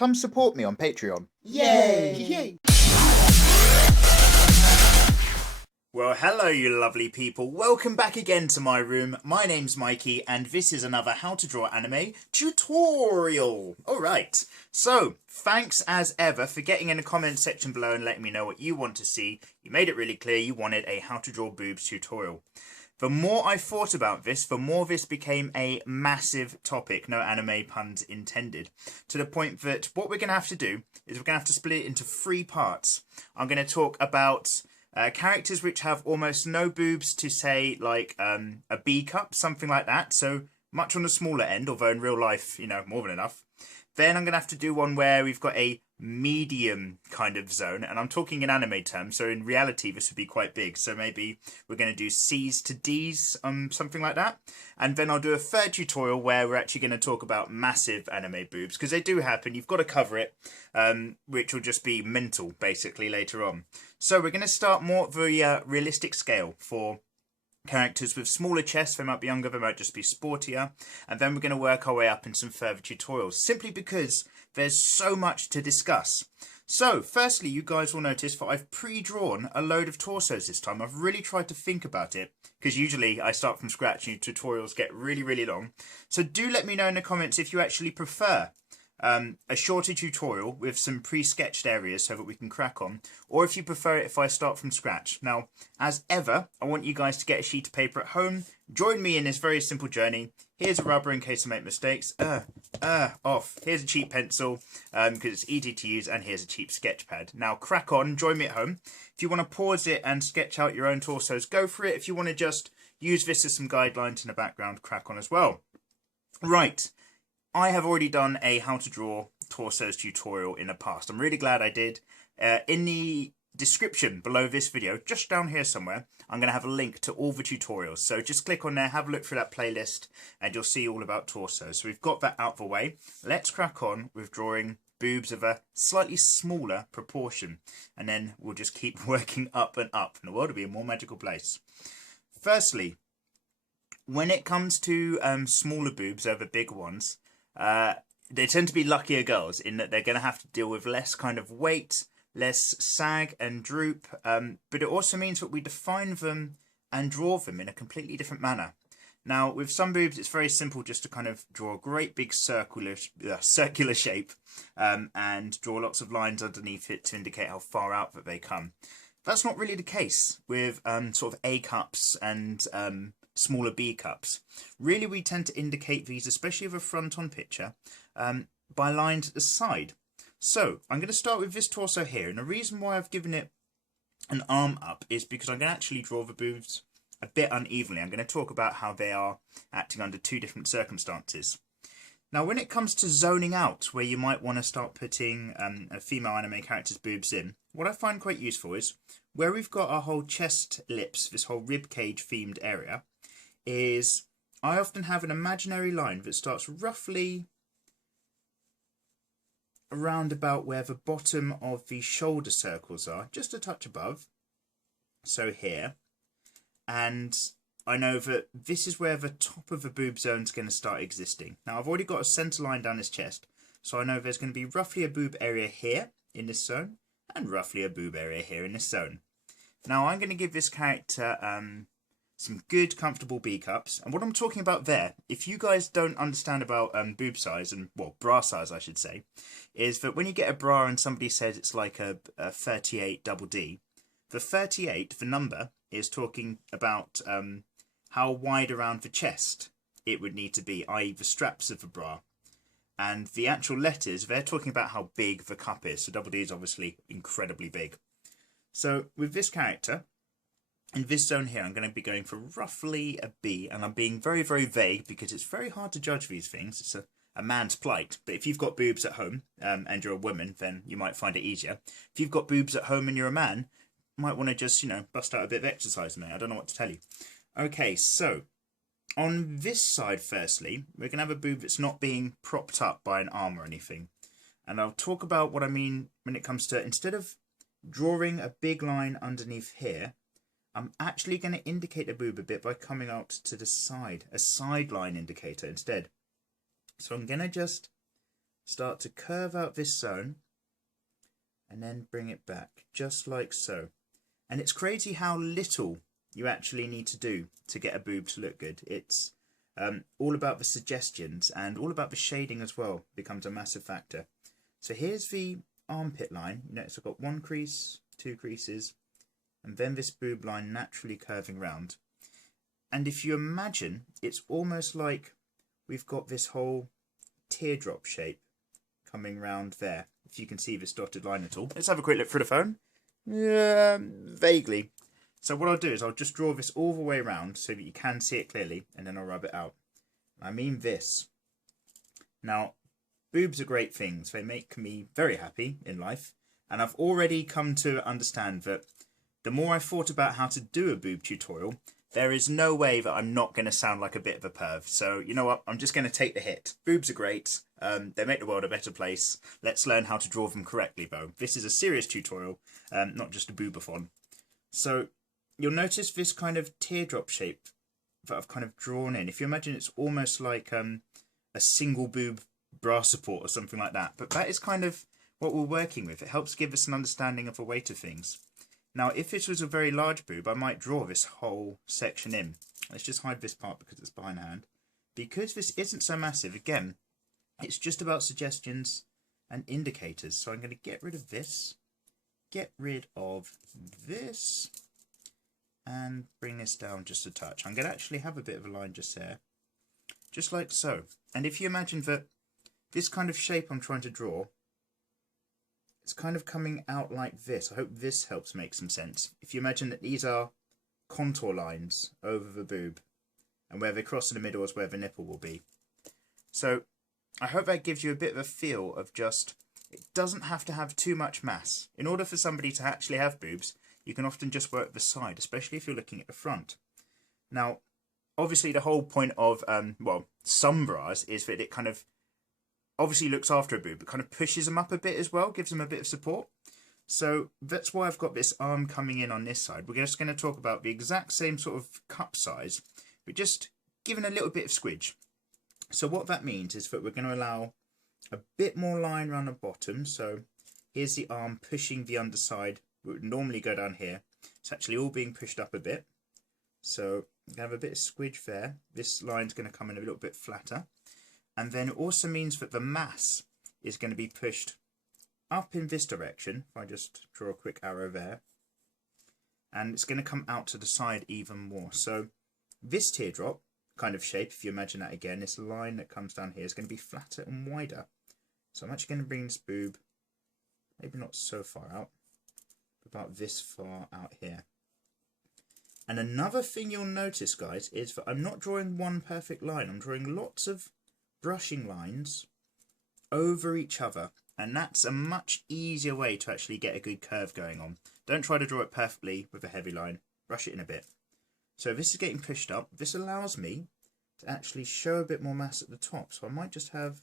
come support me on Patreon. Yay! Yay! Well, hello you lovely people. Welcome back again to my room. My name's Mikey and this is another how to draw anime tutorial. Alright, so thanks as ever for getting in the comment section below and letting me know what you want to see. You made it really clear you wanted a how to draw boobs tutorial. The more I thought about this, the more this became a massive topic, no anime puns intended, to the point that what we're going to have to do is we're going to have to split it into 3 parts. I'm going to talk about characters which have almost no boobs to say like a B cup, something like that, so much on the smaller end, although in real life, you know, more than enough. Then I'm going to have to do one where we've got a medium kind of zone, and I'm talking in anime terms, so in reality this would be quite big, so maybe we're going to do C's to D's, something like that. And then I'll do a third tutorial where we're actually going to talk about massive anime boobs, because they do happen, you've got to cover it, which will just be mental basically later on. So we're going to start more at the realistic scale for characters with smaller chests. They might be younger, they might just be sportier, and then we're going to work our way up in some further tutorials, simply because there's so much to discuss. So firstly, you guys will notice that I've pre-drawn a load of torsos this time. I've really tried to think about it, because usually I start from scratch and tutorials get really long. So do let me know in the comments if you actually prefer a shorter tutorial with some pre-sketched areas so that we can crack on, or if you prefer it if I start from scratch. Now, as ever, I want you guys to get a sheet of paper at home. Join me in this very simple journey. Here's a rubber in case I make mistakes. Off. Here's a cheap pencil because it's easy to use, and here's a cheap sketch pad. Now crack on, join me at home. If you want to pause it and sketch out your own torsos, go for it. If you want to just use this as some guidelines in the background, crack on as well. Right. I have already done a how to draw torsos tutorial in the past. I'm really glad I did. In the description below this video, just down here somewhere, I'm going to have a link to all the tutorials. So just click on there, have a look through that playlist, and you'll see all about torsos. So we've got that out of the way. Let's crack on with drawing boobs of a slightly smaller proportion. And then we'll just keep working up and up. And the world will be a more magical place. Firstly, when it comes to smaller boobs over big ones, they tend to be luckier girls in that they're going to have to deal with less kind of weight, less sag and droop, but it also means that we define them and draw them in a completely different manner. Now, with some boobs, it's very simple just to kind of draw a great big circular shape and draw lots of lines underneath it to indicate how far out that they come. That's not really the case with sort of A cups and smaller B cups. Really, we tend to indicate these, especially with a front-on picture, by lines at the side. So I'm going to start with this torso here, and the reason why I've given it an arm up is because I'm going to actually draw the boobs a bit unevenly. I'm going to talk about how they are acting under 2 different circumstances. Now, when it comes to zoning out, where you might want to start putting a female anime character's boobs in, what I find quite useful is where we've got our whole chest lips, this whole rib cage themed area, is I often have an imaginary line that starts roughly around about where the bottom of the shoulder circles are, just a touch above, so here, and I know that this is where the top of the boob zone is going to start existing. Now I've already got a centre line down his chest, so I know there's going to be roughly a boob area here in this zone, and roughly a boob area here in this zone. Now I'm going to give this character some good comfortable B cups, and what I'm talking about there, if you guys don't understand about boob size, and well, bra size I should say, is that when you get a bra and somebody says it's like a 38 double D, the 38, the number, is talking about how wide around the chest it would need to be, i.e. the straps of the bra. And the actual letters, they're talking about how big the cup is, so double D is obviously incredibly big. So with this character, in this zone here, I'm going to be going for roughly a B, and I'm being very vague because it's very hard to judge these things. It's a man's plight. But if you've got boobs at home and you're a woman, then you might find it easier. If you've got boobs at home and you're a man, you might want to just, you know, bust out a bit of exercise, mate. I don't know what to tell you. Okay, so on this side, firstly, we're going to have a boob that's not being propped up by an arm or anything. And I'll talk about what I mean when it comes to, instead of drawing a big line underneath here, I'm actually going to indicate the boob a bit by coming out to the side, a sideline indicator instead. So I'm going to just start to curve out this zone and then bring it back, just like so. And it's crazy how little you actually need to do to get a boob to look good. It's all about the suggestions, and all about the shading as well becomes a massive factor. So here's the armpit line. You notice I've got one crease, two creases, and then this boob line naturally curving round. And if you imagine, it's almost like we've got this whole teardrop shape coming round there. If you can see this dotted line at all. Let's have a quick look through the phone. Vaguely. So what I'll do is I'll just draw this all the way around so that you can see it clearly, and then I'll rub it out. I mean this. Now, boobs are great things. They make me very happy in life, and I've already come to understand that the more I've thought about how to do a boob tutorial, there is no way that I'm not going to sound like a bit of a perv. So, you know what? I'm just going to take the hit. Boobs are great. They make the world a better place. Let's learn how to draw them correctly, though. This is a serious tutorial, not just a boobathon. So, you'll notice this kind of teardrop shape that I've kind of drawn in. If you imagine, it's almost like a single boob bra support or something like that. But that is kind of what we're working with. It helps give us an understanding of the weight of things. Now, if this was a very large boob, I might draw this whole section in. Let's just hide this part because it's behind hand. Because this isn't so massive, again, it's just about suggestions and indicators. So I'm going to get rid of this, get rid of this, and bring this down just a touch. I'm going to actually have a bit of a line just there, just like so. And if you imagine that this kind of shape I'm trying to draw, it's kind of coming out like this. I hope this helps make some sense. If you imagine that these are contour lines over the boob, and where they cross in the middle is where the nipple will be. So I hope that gives you a bit of a feel of just, it doesn't have to have too much mass. In order for somebody to actually have boobs, you can often just work the side, especially if you're looking at the front. Now, obviously the whole point of, well, some bras is that it kind of obviously looks after a boob, but kind of pushes them up a bit as well, gives them a bit of support. So that's why I've got this arm coming in on this side. We're just going to talk about the exact same sort of cup size, but just giving a little bit of squidge. So what that means is that we're going to allow a bit more line around the bottom. So here's the arm pushing the underside. It would normally go down here. It's actually all being pushed up a bit. So we're going to have a bit of squidge there. This line's going to come in a little bit flatter. And then it also means that the mass is going to be pushed up in this direction. If I just draw a quick arrow there. And it's going to come out to the side even more. So this teardrop kind of shape, if you imagine that again, this line that comes down here is going to be flatter and wider. So I'm actually going to bring this boob, maybe not so far out, but about this far out here. And another thing you'll notice, guys, is that I'm not drawing one perfect line. I'm drawing lots of brushing lines over each other, and that's a much easier way to actually get a good curve going on. Don't try to draw it perfectly with a heavy line. Brush it in a bit. So this is getting pushed up. This allows me to actually show a bit more mass at the top. So I might just have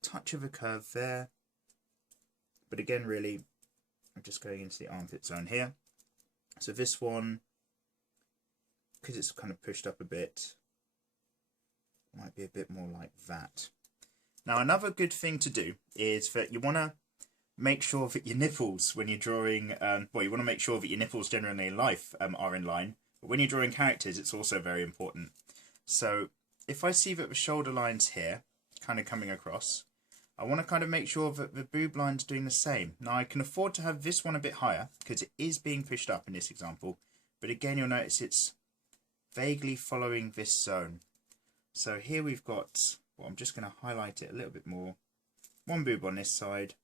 a touch of a curve there. But again, really, I'm just going into the armpit zone here. So this one, because it's kind of pushed up a bit, might be a bit more like that. Now, another good thing to do is that you want to make sure that your nipples, when you're drawing, well, you want to make sure that your nipples generally in life are in line. But when you're drawing characters, it's also very important. So if I see that the shoulder line's here, kind of coming across, I want to kind of make sure that the boob line's doing the same. Now, I can afford to have this one a bit higher because it is being pushed up in this example. But again, you'll notice it's vaguely following this zone. So here we've got, well, I'm just going to highlight it a little bit more. One boob on this side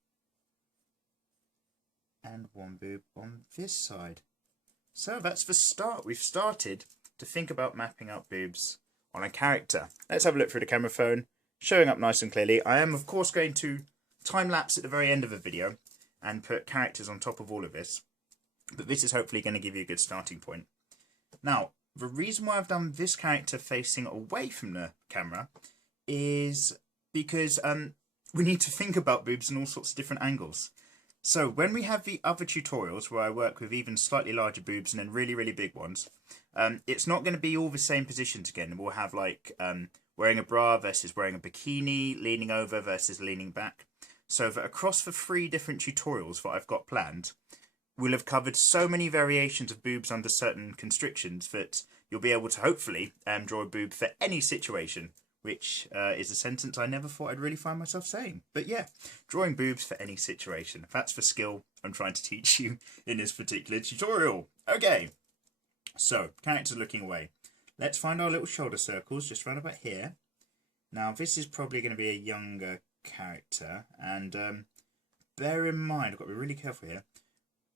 and one boob on this side. So that's the start. We've started to think about mapping out boobs on a character. Let's have a look through the camera phone, showing up nice and clearly. I am, of course, going to time-lapse at the very end of the video and put characters on top of all of this. But this is hopefully going to give you a good starting point. Now, the reason why I've done this character facing away from the camera is because we need to think about boobs in all sorts of different angles. So when we have the other tutorials where I work with even slightly larger boobs and then really, really big ones, it's not going to be all the same positions again. We'll have like wearing a bra versus wearing a bikini, leaning over versus leaning back. So that across the 3 different tutorials that I've got planned, we'll have covered so many variations of boobs under certain constrictions that you'll be able to hopefully draw a boob for any situation, which is a sentence I never thought I'd really find myself saying. But yeah, drawing boobs for any situation. That's the skill I'm trying to teach you in this particular tutorial. Okay, so characters looking away. Let's find our little shoulder circles just round about here. Now this is probably going to be a younger character, and bear in mind, I've got to be really careful here.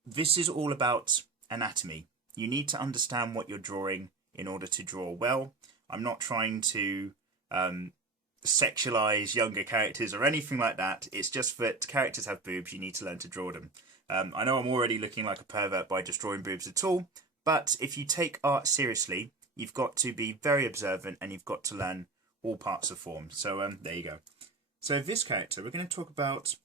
This is all about anatomy. You need to understand what you're drawing in order to draw well. I'm not trying to sexualize younger characters or anything like that. It's just that characters have boobs, you need to learn to draw them. I know I'm already looking like a pervert by just drawing boobs at all, but if you take art seriously, you've got to be very observant and you've got to learn all parts of form. So there you go. So this character, we're going to talk about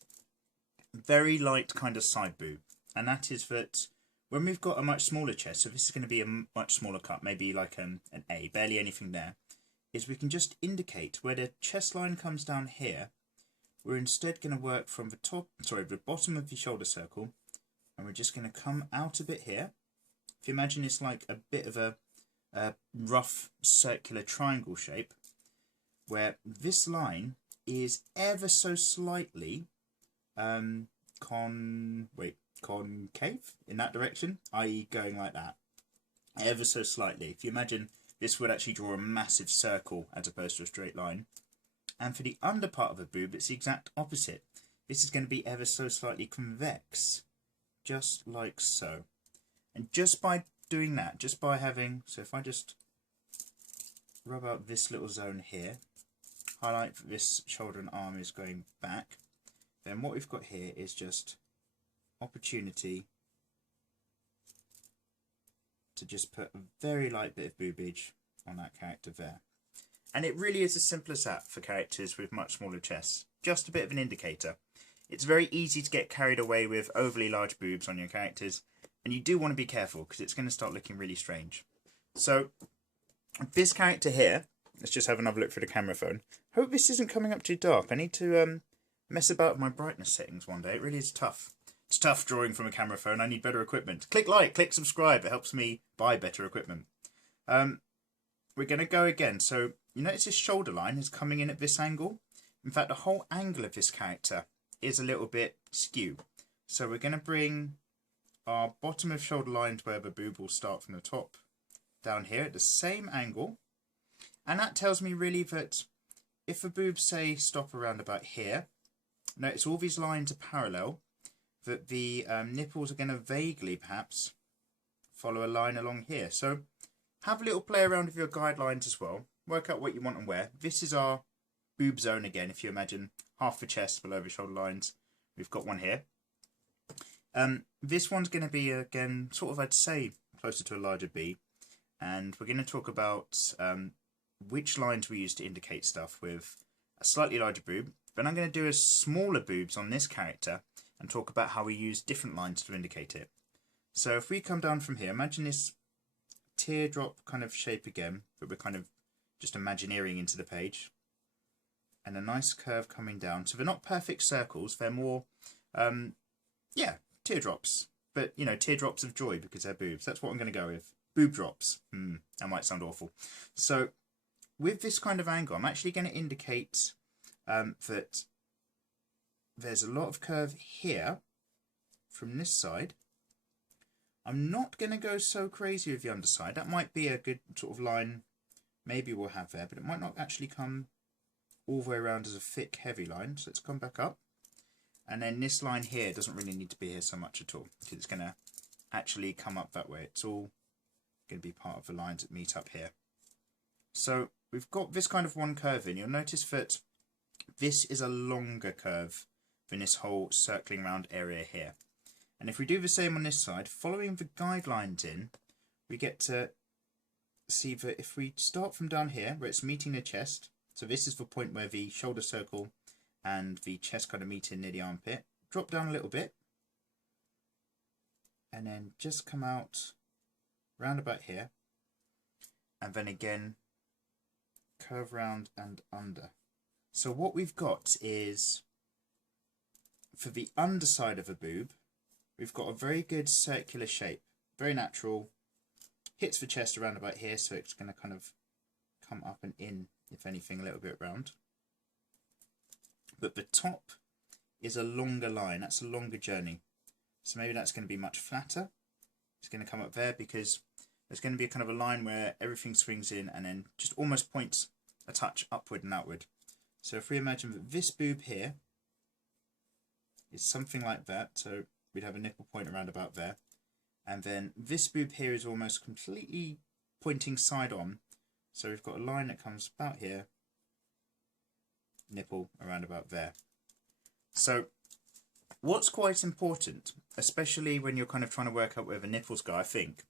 very light kind of side boob. And that is that when we've got a much smaller chest, so this is going to be a much smaller cut, maybe like an A, barely anything there, is we can just indicate where the chest line comes down here. We're instead going to work from the bottom of the shoulder circle, and we're just going to come out a bit here. If you imagine it's like a bit of a rough circular triangle shape, where this line is ever so slightly concave in that direction, i.e. going like that, ever so slightly. If you imagine, this would actually draw a massive circle as opposed to a straight line. And for the under part of a boob, it's the exact opposite. This is going to be ever so slightly convex, just like so. And just by doing that, just by having, so if I just rub out this little zone here, highlight that this shoulder and arm is going back, then what we've got here is just opportunity to just put a very light bit of boobage on that character there. And it really is as simple as that for characters with much smaller chests. Just a bit of an indicator. It's very easy to get carried away with overly large boobs on your characters, and you do want to be careful because it's going to start looking really strange. So this character here, let's just have another look through the camera phone. Hope this isn't coming up too dark. I need to mess about with my brightness settings one day. It really is tough. It's tough drawing from a camera phone. I need better equipment. Click like, click subscribe. It helps me buy better equipment. We're going to go again. So you notice this shoulder line is coming in at this angle. In fact, the whole angle of this character is a little bit skew. So we're going to bring our bottom of shoulder line to where the boob will start from the top down here at the same angle. And that tells me really that if the boobs, say, stop around about here, notice all these lines are parallel, that the nipples are going to vaguely, perhaps, follow a line along here. So have a little play around with your guidelines as well. Work out what you want and where. This is our boob zone again. If you imagine half the chest below the shoulder lines, we've got one here. This one's going to be, again, sort of, I'd say, closer to a larger B. And we're going to talk about which lines we use to indicate stuff with a slightly larger boob. Then I'm going to do a smaller boobs on this character and talk about how we use different lines to indicate it. So if we come down from here, imagine this teardrop kind of shape again, but we're kind of just imagineering into the page. And a nice curve coming down. So they're not perfect circles, they're more, yeah, teardrops. But, you know, teardrops of joy because they're boobs. That's what I'm going to go with. Boob drops. That might sound awful. So with this kind of angle, I'm actually going to indicate that there's a lot of curve here from this side. I'm not going to go so crazy with the underside. That might be a good sort of line maybe we'll have there, but it might not actually come all the way around as a thick, heavy line. So let's come back up. And then this line here doesn't really need to be here so much at all, because it's going to actually come up that way. It's all going to be part of the lines that meet up here. So we've got this kind of one curve in. You'll notice that this is a longer curve than this whole circling round area here. And if we do the same on this side, following the guidelines in, we get to see that if we start from down here, where it's meeting the chest, so this is the point where the shoulder circle and the chest kind of meet in near the armpit, drop down a little bit, and then just come out round about here, and then again curve round and under. So what we've got is, for the underside of a boob, we've got a very good circular shape, very natural, hits the chest around about here, so it's going to kind of come up and in, if anything, a little bit round. But the top is a longer line, that's a longer journey. So maybe that's going to be much flatter. It's going to come up there because there's going to be a kind of a line where everything swings in and then just almost points a touch upward and outward. So if we imagine that this boob here is something like that, so we'd have a nipple point around about there, and then this boob here is almost completely pointing side on, so we've got a line that comes about here, nipple around about there. So what's quite important, especially when you're kind of trying to work out where the nipples go, I think,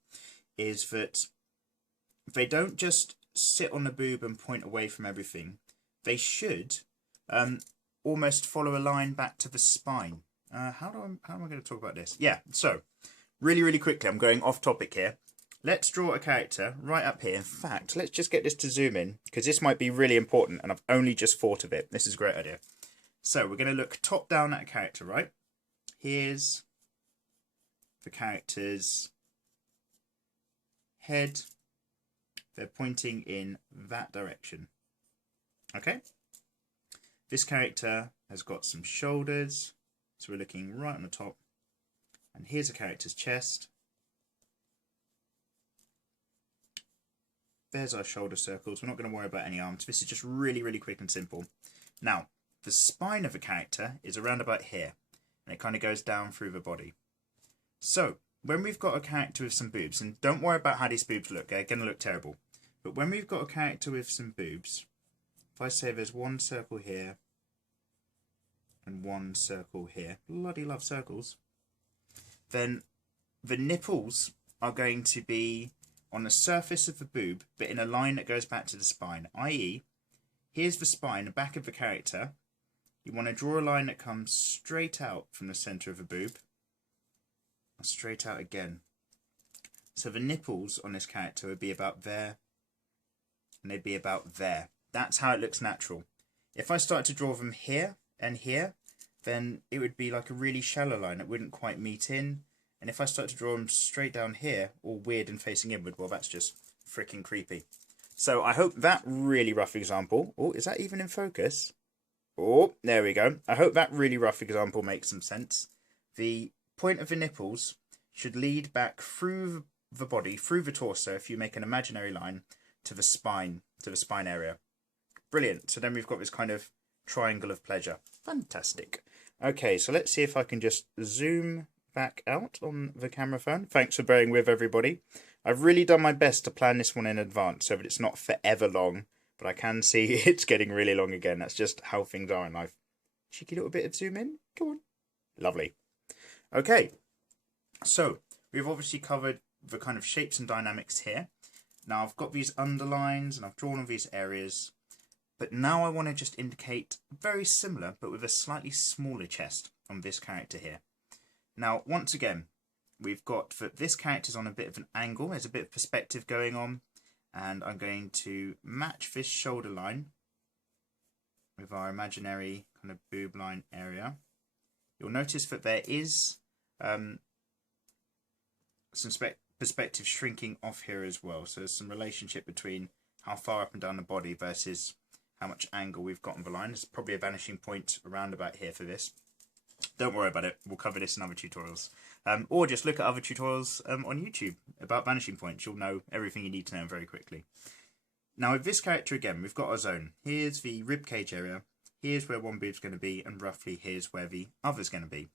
is that they don't just sit on the boob and point away from everything. They should almost follow a line back to the spine. How am I going to talk about this? Yeah, so really quickly, I'm going off topic here. Let's draw a character right up here. In fact, let's just get this to zoom in, because this might be really important and I've only just thought of it. This is a great idea. So we're going to look top down at a character, right? Here's the character's head. They're pointing in that direction. Okay? This character has got some shoulders, so we're looking right on the top. And here's a character's chest. There's our shoulder circles. We're not going to worry about any arms. This is just really quick and simple. Now, the spine of a character is around about here, and it kind of goes down through the body. So, when we've got a character with some boobs, and don't worry about how these boobs look, they're going to look terrible. But when we've got a character with some boobs, if I say there's one circle here, and one circle here, bloody love circles, then the nipples are going to be on the surface of the boob, but in a line that goes back to the spine, i.e., here's the spine, the back of the character. You want to draw a line that comes straight out from the centre of the boob, and straight out again. So the nipples on this character would be about there, and they'd be about there. That's how it looks natural. If I start to draw them here and here, then it would be like a really shallow line. It wouldn't quite meet in. And if I start to draw them straight down here, all weird and facing inward, well, that's just freaking creepy. So I hope that really rough example... Oh, is that even in focus? Oh, there we go. I hope that really rough example makes some sense. The point of the nipples should lead back through the body, through the torso, if you make an imaginary line, to the spine area. Brilliant. So then we've got this kind of triangle of pleasure. Fantastic. Okay, so let's see if I can just zoom back out on the camera phone. Thanks for bearing with, everybody. I've really done my best to plan this one in advance so that it's not forever long, but I can see it's getting really long again. That's just how things are in life. Cheeky little bit of zoom in. Go on. Lovely. Okay, so we've obviously covered the kind of shapes and dynamics here. Now I've got these underlines and I've drawn all these areas, but now I want to just indicate very similar, but with a slightly smaller chest on this character here. Now, once again, we've got that this character's on a bit of an angle. There's a bit of perspective going on, and I'm going to match this shoulder line with our imaginary kind of boob line area. You'll notice that there is some perspective shrinking off here as well. So there's some relationship between how far up and down the body versus how much angle we've got on the line. There's probably a vanishing point around about here for this. Don't worry about it, we'll cover this in other tutorials. Or just look at other tutorials on YouTube about vanishing points. You'll know everything you need to know very quickly. Now with this character again, we've got our zone. Here's the rib cage area, here's where one boob's going to be, and roughly here's where the other's going to be.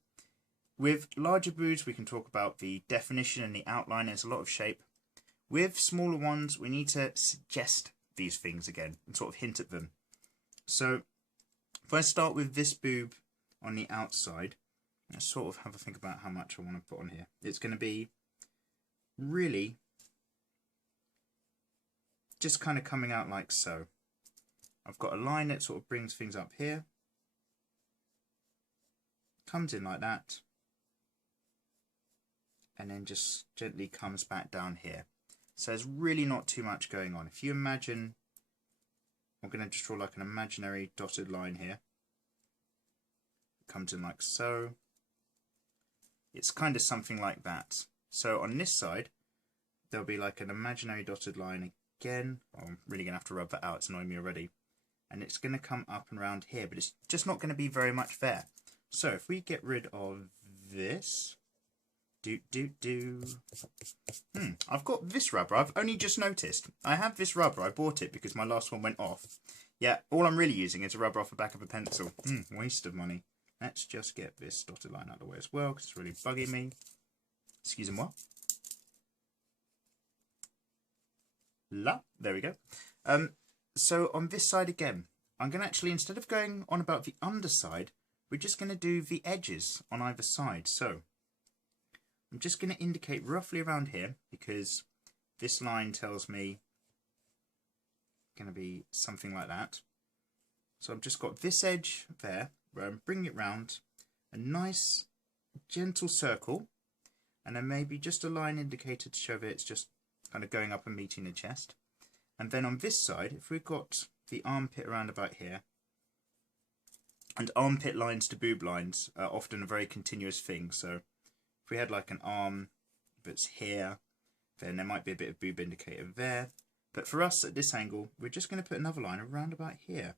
With larger boobs, we can talk about the definition and the outline. There's a lot of shape. With smaller ones, we need to suggest these things again and sort of hint at them. So if I start with this boob on the outside, let's sort of have a think about how much I want to put on here. It's going to be really just kind of coming out like so. I've got a line that sort of brings things up here, comes in like that, and then just gently comes back down here. So there's really not too much going on. If you imagine I'm going to just draw like an imaginary dotted line here. It comes in like so. It's kind of something like that. So on this side, there'll be like an imaginary dotted line again. Oh, I'm really going to have to rub that out. It's annoying me already. And it's going to come up and around here, but it's just not going to be very much there. So if we get rid of this, I've got this rubber. I've only just noticed. I have this rubber. I bought it because my last one went off. Yeah, all I'm really using is a rubber off the back of a pencil. Waste of money. Let's just get this dotted line out of the way as well, because it's really bugging me. Excusez-moi. Là, there we go. So on this side again, I'm going to actually, instead of going on about the underside, we're just going to do the edges on either side. So I'm just going to indicate roughly around here, because this line tells me it's going to be something like that. So I've just got this edge there, where I'm bringing it round, a nice gentle circle, and then maybe just a line indicator to show that it's just kind of going up and meeting the chest. And then on this side, if we've got the armpit around about here, and armpit lines to boob lines are often a very continuous thing. So if we had like an arm that's here, then there might be a bit of boob indicator there. But for us at this angle, we're just going to put another line around about here.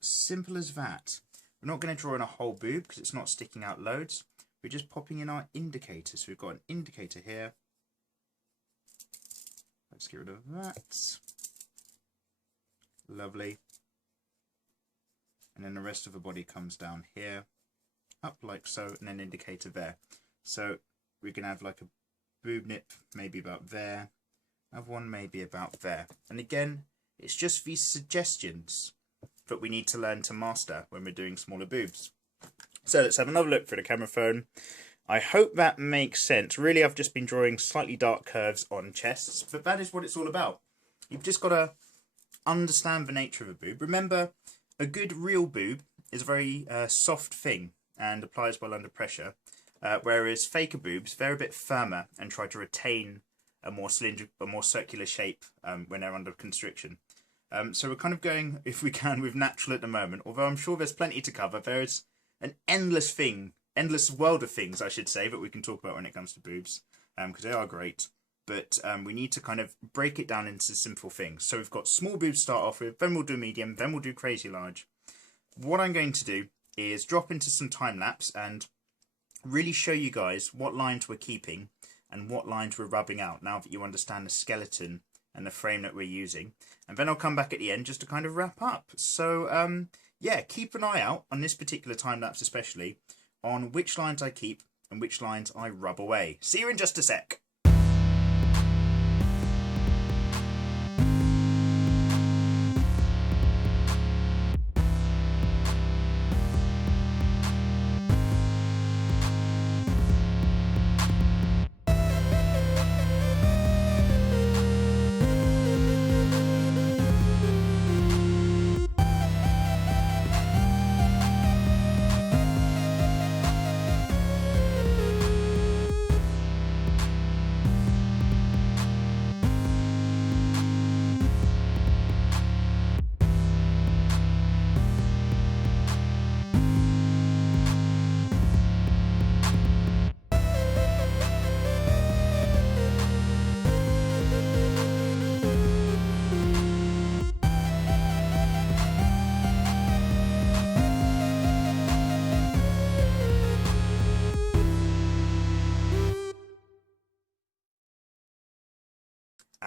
Simple as that. We're not going to draw in a whole boob because it's not sticking out loads. We're just popping in our indicators. So we've got an indicator here. Let's get rid of that. Lovely. And then the rest of the body comes down here, up like so, and an indicator there. So we can have like a boob nip maybe about there. Have one maybe about there. And again, it's just these suggestions that we need to learn to master when we're doing smaller boobs. So let's have another look through the camera phone. I hope that makes sense. Really, I've just been drawing slightly dark curves on chests, but that is what it's all about. You've just got to understand the nature of a boob. Remember, a good real boob is a very soft thing and applies well under pressure, whereas faker boobs, they're a bit firmer and try to retain a more cylindrical, a more circular shape when they're under constriction. So we're kind of going, if we can, with natural at the moment, although I'm sure there's plenty to cover. There's an endless world of things, I should say, that we can talk about when it comes to boobs, because they are great. But we need to kind of break it down into simple things. So we've got small boobs to start off with, then we'll do medium, then we'll do crazy large. What I'm going to do is drop into some time-lapse and really show you guys what lines we're keeping and what lines we're rubbing out, now that you understand the skeleton and the frame that we're using. And then I'll come back at the end just to kind of wrap up. So yeah, keep an eye out on this particular time-lapse especially, on which lines I keep and which lines I rub away. See you in just a sec.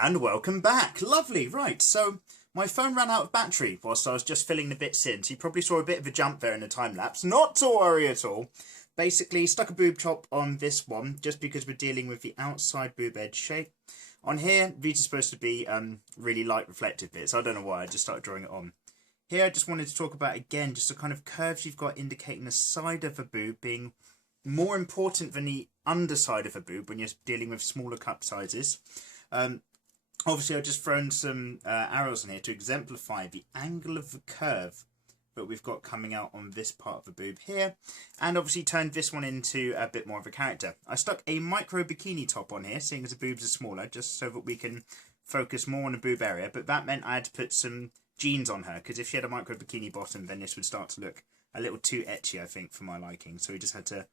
And welcome back. Lovely. Right, so my phone ran out of battery whilst I was just filling the bits in. So you probably saw a bit of a jump there in the time lapse. Not to worry at all. Basically, stuck a boob top on this one just because we're dealing with the outside boob edge shape. On here, these are supposed to be really light reflective bits. I don't know why, I just started drawing it on. Here, I just wanted to talk about, again, just the kind of curves you've got indicating the side of a boob being more important than the underside of a boob when you're dealing with smaller cup sizes. Obviously, I've just thrown some arrows in here to exemplify the angle of the curve that we've got coming out on this part of the boob here, and obviously turned this one into a bit more of a character. I stuck a micro bikini top on here, seeing as the boobs are smaller, just so that we can focus more on the boob area, but that meant I had to put some jeans on her, because if she had a micro bikini bottom, then this would start to look a little too ecchi, I think, for my liking. So we just had to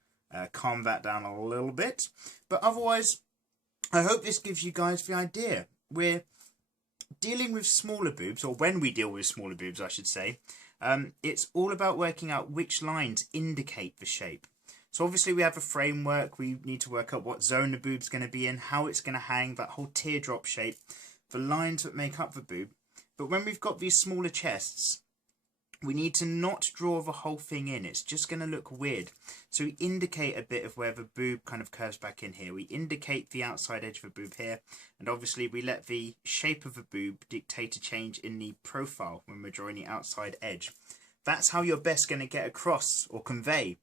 calm that down a little bit. But otherwise, I hope this gives you guys the idea. We're dealing with smaller boobs, or when we deal with smaller boobs, I should say, it's all about working out which lines indicate the shape. So obviously we have a framework, we need to work out what zone the boob's going to be in, how it's going to hang, that whole teardrop shape, the lines that make up the boob. But when we've got these smaller chests, we need to not draw the whole thing in. It's just going to look weird. So we indicate a bit of where the boob kind of curves back in here. We indicate the outside edge of the boob here. And obviously we let the shape of the boob dictate a change in the profile when we're drawing the outside edge. That's how you're best going to get across or convey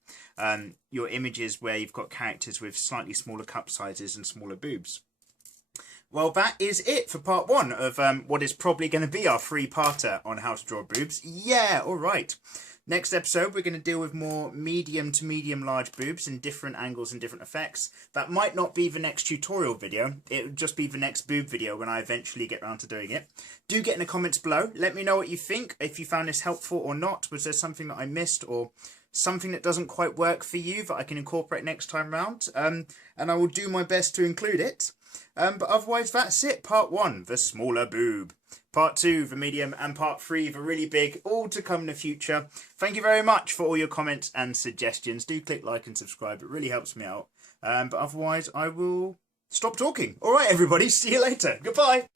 your images where you've got characters with slightly smaller cup sizes and smaller boobs. Well, that is it for part one of what is probably going to be our three-parter on how to draw boobs. Yeah, all right. Next episode, we're going to deal with more medium to medium-large boobs in different angles and different effects. That might not be the next tutorial video. It would just be the next boob video when I eventually get around to doing it. Do get in the comments below. Let me know what you think, if you found this helpful or not. Was there something that I missed or something that doesn't quite work for you that I can incorporate next time round? And I will do my best to include it. But otherwise, that's it. Part 1, the smaller boob. Part 2, the medium. And Part 3, the really big. All to come in the future. Thank you very much for all your comments and suggestions. Do click like and subscribe. It really helps me out. But otherwise, I will stop talking. All right, everybody. See you later. Goodbye.